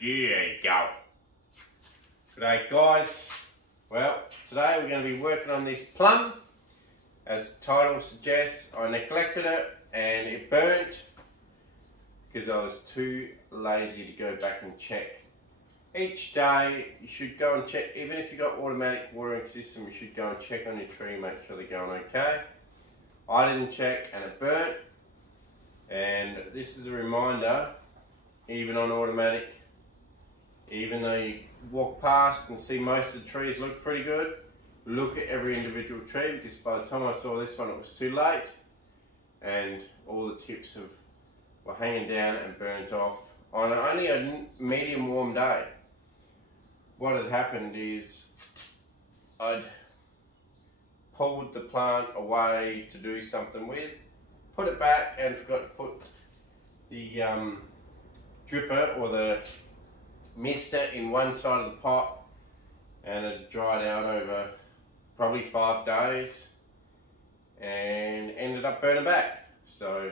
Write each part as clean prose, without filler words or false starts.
there you go. G'day guys. Well, today we're going to be working on this plum. As the title suggests, I neglected it and it burnt because I was too lazy to go back and check. Each day you should go and check, even if you've got automatic watering system, you should go and check on your tree, make sure they're going okay. I didn't check and it burnt, and this is a reminder, even on automatic, even though you walk past and see most of the trees look pretty good, look at every individual tree, because by the time I saw this one it was too late and all the tips were hanging down and burnt off on only a medium warm day. What had happened is I'd pulled the plant away to do something with, put it back and forgot to put the dripper or the mister in one side of the pot, and it dried out over probably 5 days and ended up burning back. So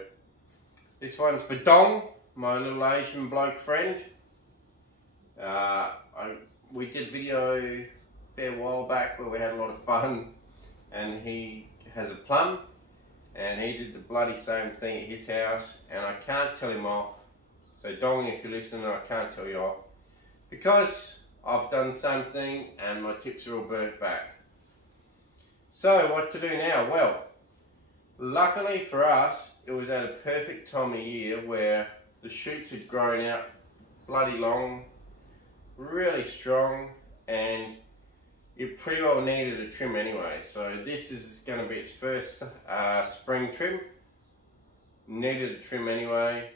this one's for Dong, my little Asian bloke friend. We did a video a fair while back where we had a lot of fun, and he has a plum and he did the bloody same thing at his house, and I can't tell him off. So Dong, if you're listening, I can't tell you off because I've done something and my tips are all burnt back. So what to do now? Well, luckily for us, it was at a perfect time of year where the shoots had grown out bloody long, really strong, and it pretty well needed a trim anyway. So this is going to be its first spring trim. Needed a trim anyway.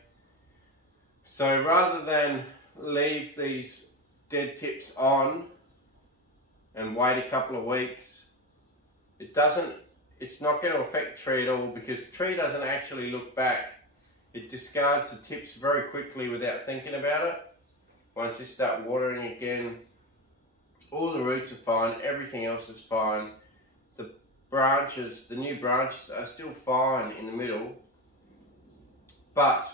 So rather than leave these dead tips on and wait a couple of weeks, it's not going to affect the tree at all, because the tree doesn't actually look back. It discards the tips very quickly without thinking about it. Once you start watering again, all the roots are fine, everything else is fine. The branches, the new branches are still fine in the middle. But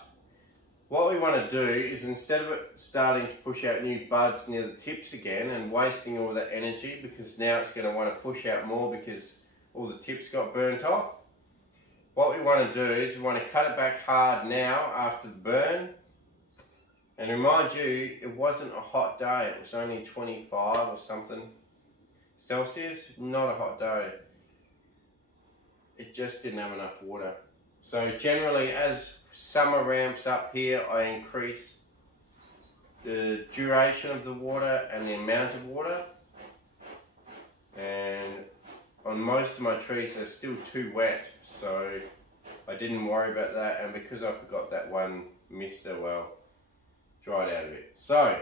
what we want to do is, instead of it starting to push out new buds near the tips again and wasting all that energy, because now it's going to want to push out more because all the tips got burnt off, what we want to do is we want to cut it back hard now after the burn. And remind you, it wasn't a hot day, it was only 25 or something Celsius, not a hot day. It just didn't have enough water. So generally, as summer ramps up here, I increase the duration of the water and the amount of water. And on most of my trees, they're still too wet, so I didn't worry about that. And because I forgot that one mister, well, dried out a bit. So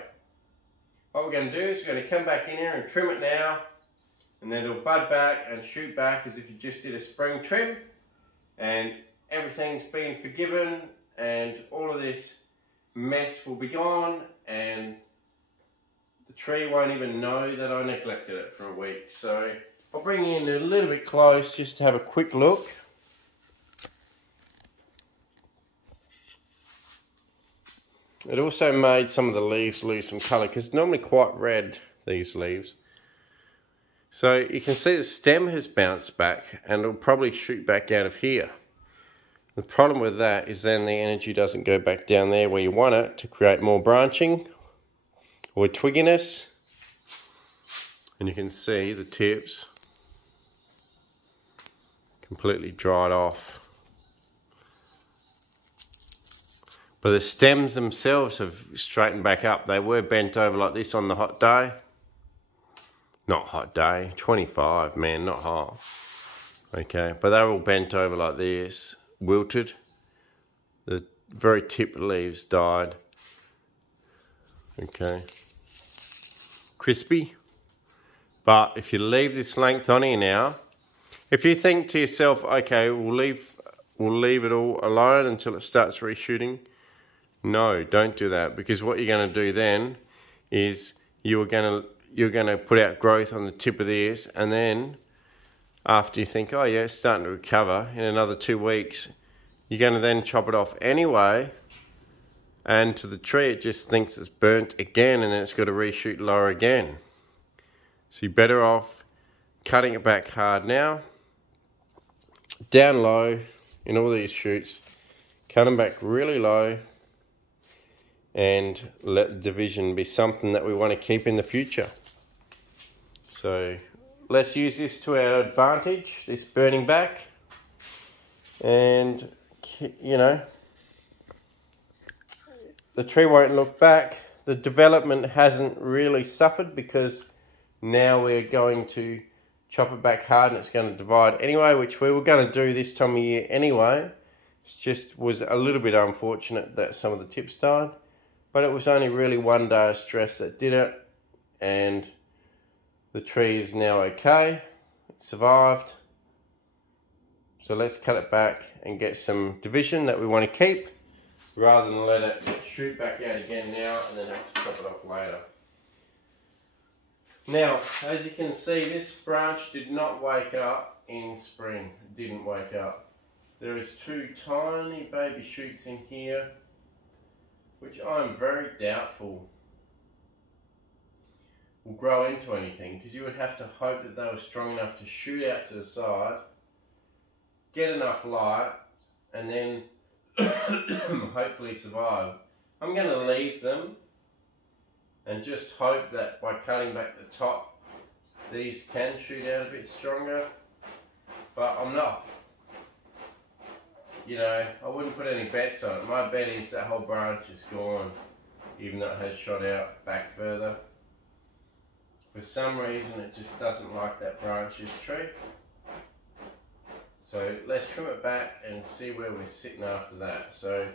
what we're going to do is we're going to come back in here and trim it now, and then it'll bud back and shoot back as if you just did a spring trim, and everything's been forgiven and all of this mess will be gone, and the tree won't even know that I neglected it for a week. So I'll bring you in a little bit close just to have a quick look. It also made some of the leaves lose some colour, because it's normally quite red, these leaves. So you can see the stem has bounced back and it'll probably shoot back out of here. The problem with that is then the energy doesn't go back down there where you want it to create more branching or twigginess. And you can see the tips completely dried off. But the stems themselves have straightened back up. They were bent over like this on the hot day. Not hot day, 25, man, not hot. Okay, but they were all bent over like this, wilted. The very tip leaves died. Okay. Crispy. But if you leave this length on here now, if you think to yourself, okay, we'll leave it all alone until it starts reshooting. No, don't do that, because what you're going to do then is you're going to put out growth on the tip of this, and then after you think, oh yeah, it's starting to recover, in another 2 weeks, you're going to then chop it off anyway, and to the tree it just thinks it's burnt again, and then it's got to reshoot lower again. So you're better off cutting it back hard now, down low in all these shoots, cut them back really low, and let the division be something that we want to keep in the future. So let's use this to our advantage, this burning back, and you know, the tree won't look back. The development hasn't really suffered because now we're going to chop it back hard and it's going to divide anyway, which we were going to do this time of year anyway. It just was a little bit unfortunate that some of the tips died, but it was only really one day of stress that did it, and the tree is now okay. It survived. So let's cut it back and get some division that we want to keep, rather than let it shoot back out again now and then have to chop it off later. Now, as you can see, this branch did not wake up in spring. It didn't wake up. There is two tiny baby shoots in here, which I'm very doubtful will grow into anything, because you would have to hope that they were strong enough to shoot out to the side, get enough light, and then hopefully survive. I'm going to leave them and just hope that by cutting back the top, these can shoot out a bit stronger, but I'm not. You know, I wouldn't put any bets on it. My bet is that whole branch is gone, even though it has shot out back further. For some reason it just doesn't like that branch's tree. So let's trim it back and see where we're sitting after that. So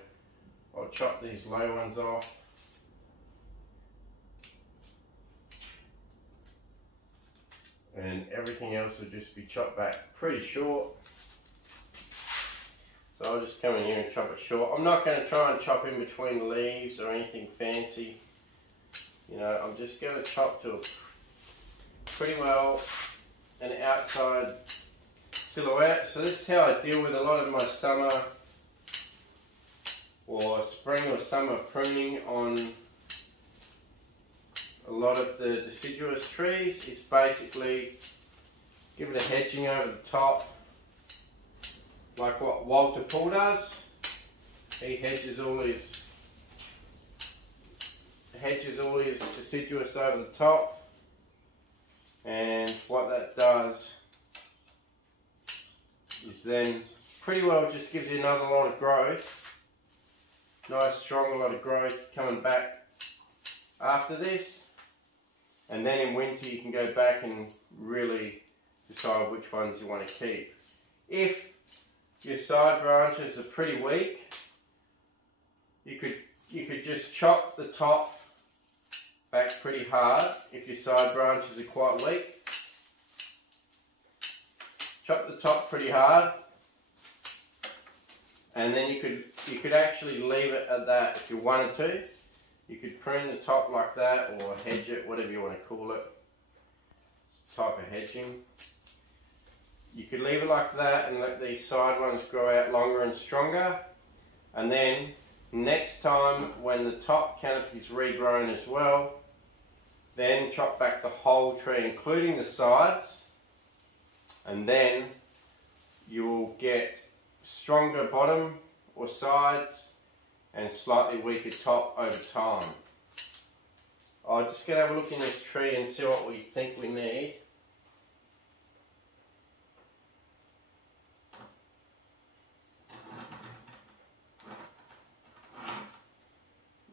I'll chop these low ones off. And everything else will just be chopped back pretty short. So I'll just come in here and chop it short. I'm not going to try and chop in between leaves or anything fancy. You know, I'm just going to chop to pretty well an outside silhouette. So this is how I deal with a lot of my summer or spring or summer pruning on a lot of the deciduous trees. Is basically give it a hedging over the top, like what Walter Paul does. He hedges all his deciduous over the top, and what that does is then pretty well just gives you another lot of growth, nice strong lot of growth coming back after this. And then in winter you can go back and really decide which ones you want to keep. If your side branches are pretty weak, you could just chop the top back pretty hard. If your side branches are quite weak, chop the top pretty hard, and then you could actually leave it at that if you wanted to. You could prune the top like that, or hedge it, whatever you want to call it. It's a type of hedging. You could leave it like that and let these side ones grow out longer and stronger. And then next time when the top canopy is regrown as well, then chop back the whole tree, including the sides. And then you will get stronger bottom or sides and slightly weaker top over time. I'm just going to have a look in this tree and see what we think we need.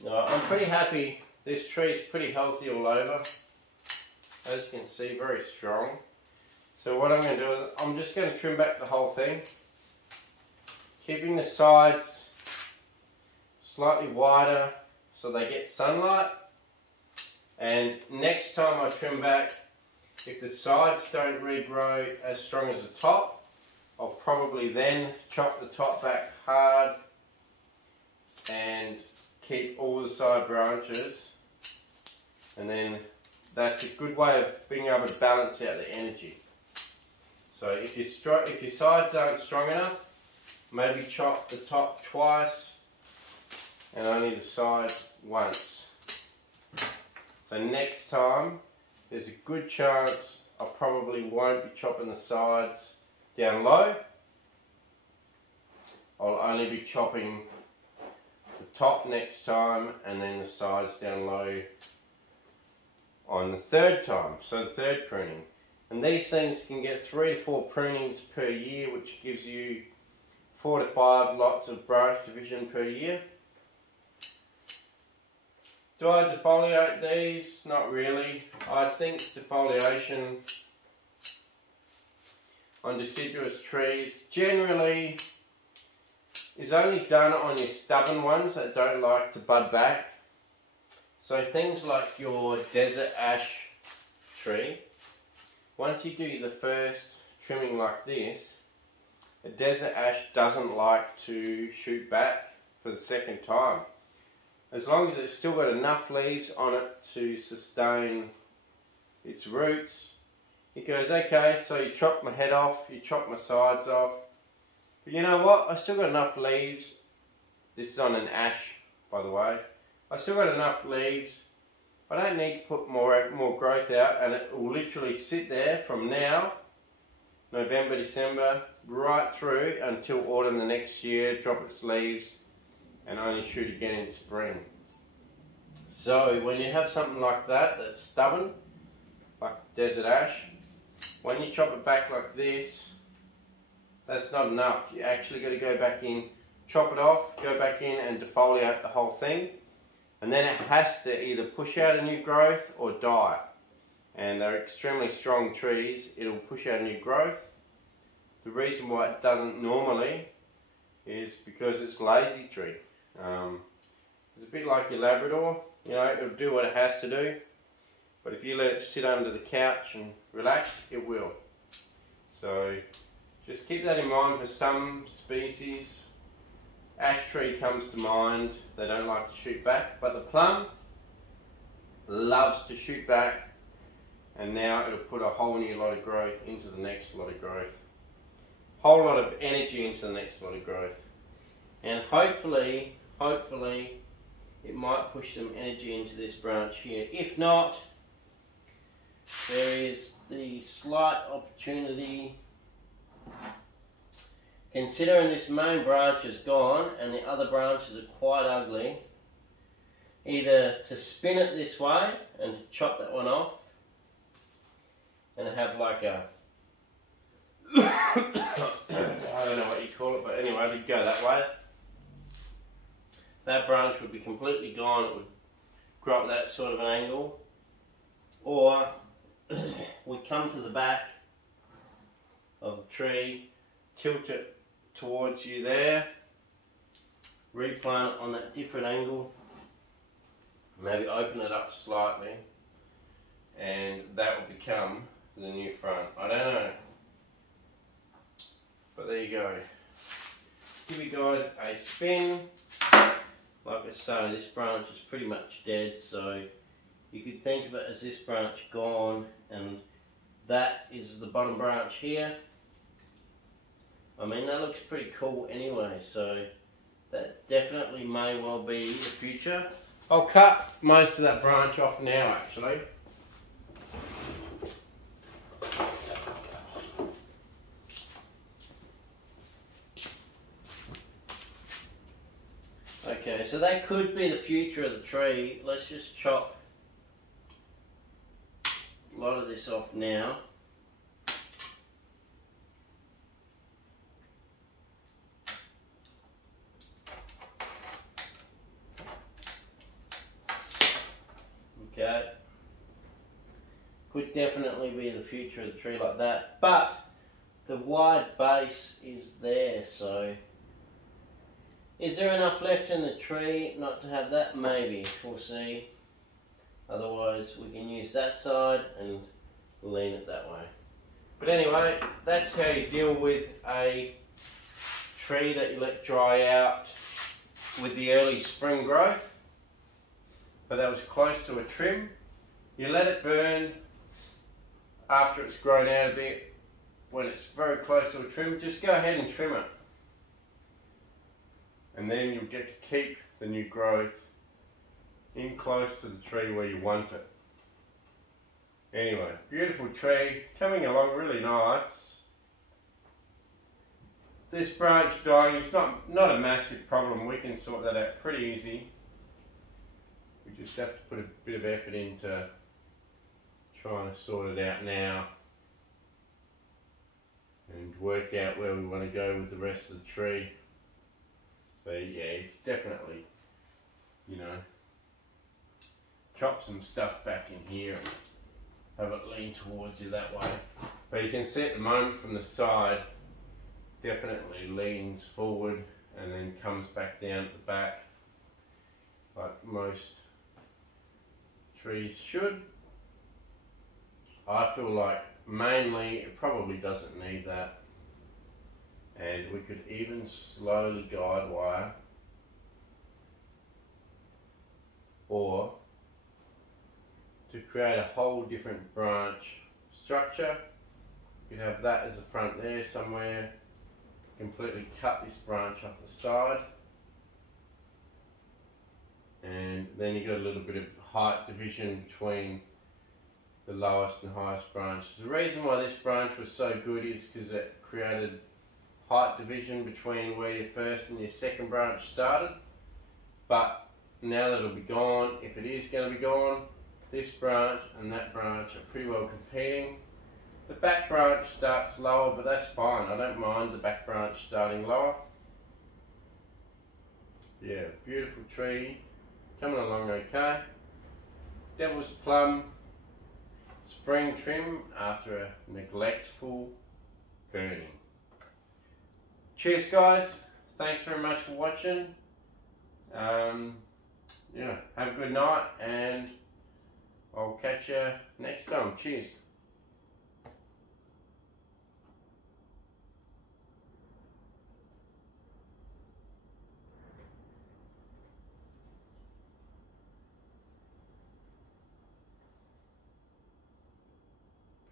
No, I'm pretty happy. This tree is pretty healthy all over. As you can see, very strong. So what I'm going to do is I'm just going to trim back the whole thing, keeping the sides slightly wider so they get sunlight. And next time I trim back, if the sides don't regrow as strong as the top, I'll probably then chop the top back hard and keep all the side branches, and then that's a good way of being able to balance out the energy. So if your sides aren't strong enough, maybe chop the top twice and only the side once. So next time, there's a good chance I probably won't be chopping the sides down low. I'll only be chopping the top next time and then the sides down low on the third time, so the third pruning. And these things can get 3 to 4 prunings per year, which gives you 4 to 5 lots of branch division per year. Do I defoliate these? Not really. I think defoliation on deciduous trees generally is only done on your stubborn ones that don't like to bud back. So things like your desert ash tree, once you do the first trimming like this, a desert ash doesn't like to shoot back for the second time. As long as it's still got enough leaves on it to sustain its roots, it goes, okay, so you chop my head off, you chop my sides off, but you know what, I still got enough leaves. This is on an ash, by the way. I still got enough leaves. I don't need to put more growth out, and it will literally sit there from now, November, December, right through until autumn the next year, drop its leaves, and only shoot again in spring. So when you have something like that that's stubborn, like desert ash, when you chop it back like this, that's not enough. You actually got to go back in, chop it off, go back in and defoliate the whole thing, and then it has to either push out a new growth or die. And they're extremely strong trees, it'll push out a new growth. The reason why it doesn't normally is because it's lazy tree. It's a bit like your Labrador, you know, it'll do what it has to do, but if you let it sit under the couch and relax, it will. So just keep that in mind for some species. Ash tree comes to mind, they don't like to shoot back, but the plum loves to shoot back, and now it'll put a whole new lot of growth into the next lot of growth. Whole lot of energy into the next lot of growth. And hopefully it might push some energy into this branch here. If not, there is the slight opportunity, considering this main branch is gone and the other branches are quite ugly, either to spin it this way and to chop that one off and have like a I don't know what you call it, but anyway, it'd go that way. That branch would be completely gone, it would grow up that sort of an angle. Or we come to the back of the tree, tilt it towards you there, replant it on that different angle, maybe open it up slightly, and that will become the new front. I don't know, but there you go. Give you guys a spin. Like I say, this branch is pretty much dead, so you could think of it as this branch gone, and that is the bottom branch here. I mean, that looks pretty cool anyway, so that definitely may well be the future. I'll cut most of that branch off now, actually. Okay, so that could be the future of the tree. Let's just chop a lot of this off now. Okay, could definitely be the future of the tree like that, but the wide base is there, so is there enough left in the tree not to have that? Maybe, we'll see. Otherwise we can use that side and lean it that way. But anyway, that's how you deal with a tree that you let dry out with the early spring growth, but that was close to a trim. You let it burn after it's grown out a bit. When it's very close to a trim, just go ahead and trim it. And then you'll get to keep the new growth in close to the tree where you want it. Anyway, beautiful tree, coming along really nice. This branch dying is not a massive problem. We can sort that out pretty easy. We just have to put a bit of effort into trying to sort it out now and work out where we want to go with the rest of the tree. So yeah, definitely, you know, chop some stuff back in here and have it lean towards you that way. But you can see at the moment from the side, definitely leans forward and then comes back down at the back, like most trees should. I feel like mainly it probably doesn't need that, and we could even slowly guide wire, or to create a whole different branch structure, you could have that as the front there somewhere, completely cut this branch off the side, and then you got a little bit of height division between the lowest and highest branches. The reason why this branch was so good is because it created height division between where your first and your second branch started. But now that it'll be gone, if it is going to be gone, this branch and that branch are pretty well competing. The back branch starts lower, but that's fine. I don't mind the back branch starting lower. Yeah, beautiful tree, coming along okay. Devil's plum, spring trim after a neglectful burning. Cheers guys, thanks very much for watching. Yeah, have a good night and I'll catch you next time. Cheers.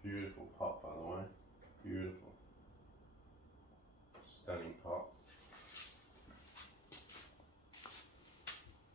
Beautiful pot, by the way. Beautiful. Stunning pot.